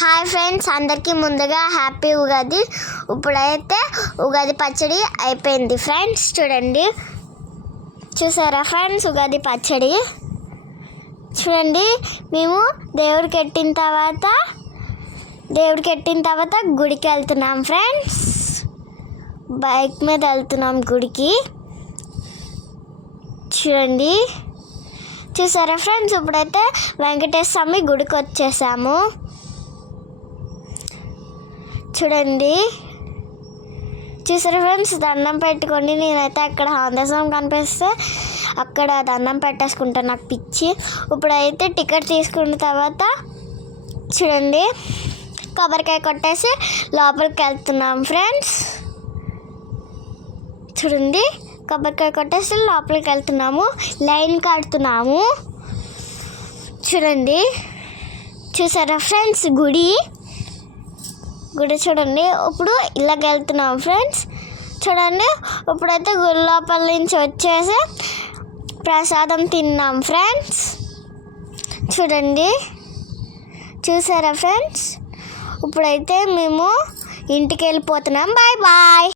Hi friends, అందరికీ ముందుగా happy Ugadi. ఇప్పుడైతే ఉగాది పచ్చడి అయిపోయింది ఫ్రెండ్స్. చూసారా ఫ్రెండ్స్, ఉగాది పచ్చడి చూడండి. మేము దేవుడికి ఎట్టిన తర్వాత గుడికి వెళ్తున్నాం ఫ్రెండ్స్. బైక్ మీద వెళ్తున్నాం గుడికి. చూసారా ఫ్రెండ్స్, ఇప్పుడైతే వెంకటేశ్వర స్వామి గుడికి వచ్చేసాము. చూసారా ఫ్రెండ్స్, దండం పెట్టుకొని నేనైతే అక్కడ ఆంజనేయం కనిపిస్తే అక్కడ దండం పెట్టేసుకుంటాను, నాకు పిచ్చి. ఇప్పుడైతే టికెట్ తీసుకున్న తర్వాత కొబ్బరికాయ కొట్టేసి లోపలికి వెళ్తున్నాం ఫ్రెండ్స్. కొబ్బరికాయ కొట్టేసి లోపలికి వెళ్తున్నాము, లైన్ కడుతున్నాము. చూసారా ఫ్రెండ్స్, గుడి చూడండి. ఇప్పుడు ఇలాగ వెళ్తున్నాం ఫ్రెండ్స్. ఇప్పుడైతే గుడి లోపల నుంచి వచ్చేసి ప్రసాదం తిన్నాం ఫ్రెండ్స్. చూసారా ఫ్రెండ్స్, ఇప్పుడైతే మేము ఇంటికి వెళ్ళిపోతున్నాం. Bye bye.